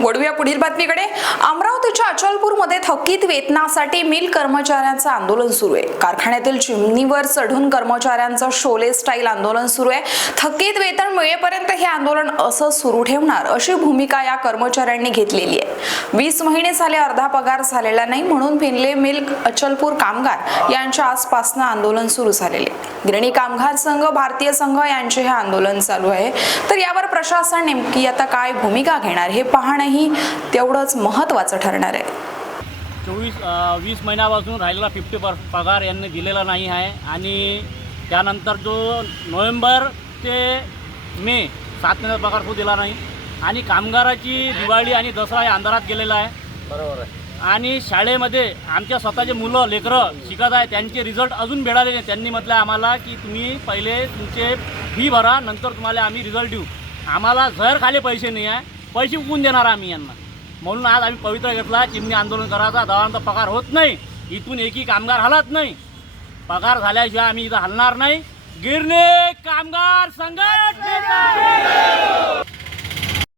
वळूया पुढील बातमीकडे. अमरावतीच्या अचलपूरमध्ये थकीत वेतनासाठी मिल कर्मचाऱ्यांचं आंदोलन सुरू आहे. कारखान्यातील चिमणीवर चढून कर्मचाऱ्यांचं शोले स्टाईल आंदोलन सुरू आहे. थकीत वेतन मिळेपर्यंत हे आंदोलन असं सुरू ठेवणार अशी भूमिका या कर्मचाऱ्यांनी घेतलेली आहे. वीस महिने झाले अर्धा पगार झालेला नाही म्हणून फिनले मिल अचलपूर कामगार यांच्या आसपासनं आंदोलन सुरू झालेले. आहे. गिरणी कामगार संघ भारतीय संघ यांचे हे आंदोलन चालू आहे. तर यावर प्रशासन नेमकी आता काय भूमिका घेणार हे पाहणंही तेवढंच महत्त्वाचं ठरणार आहे. चोवीस वीस महिन्यापासून राहिलेला फिफ्टी पर पगार यांनी दिलेला नाही आहे आणि त्यानंतर जो नोव्हेंबर ते मे सात महिन्याचा पगार तो दिला नाही. आणि कामगाराची दिवाळी आणि दसरा या अंधारात गेलेला आहे. बरोबर आहे. आणि शाळेमध्ये आमच्या स्वतःचे मुलं लेकरं शिकत आहे त्यांचे रिझल्ट अजून मिळाले नाही. त्यांनी म्हटलं आम्हाला की तुम्ही पहिले तुमचे फी भरा नंतर तुम्हाला आम्ही रिझल्ट देऊ. आम्हाला जर खाली पैसे नाही आहे पैसे उकून देणार आम्ही यांना. म्हणून आज आम्ही पवित्र घेतला चिमणी आंदोलन करायचा दवांचा पगार होत नाही इथून एकही कामगार हलत नाही. पगार झाल्याशिवाय आम्ही इथं हलणार नाही. गिरणे कामगार संघटने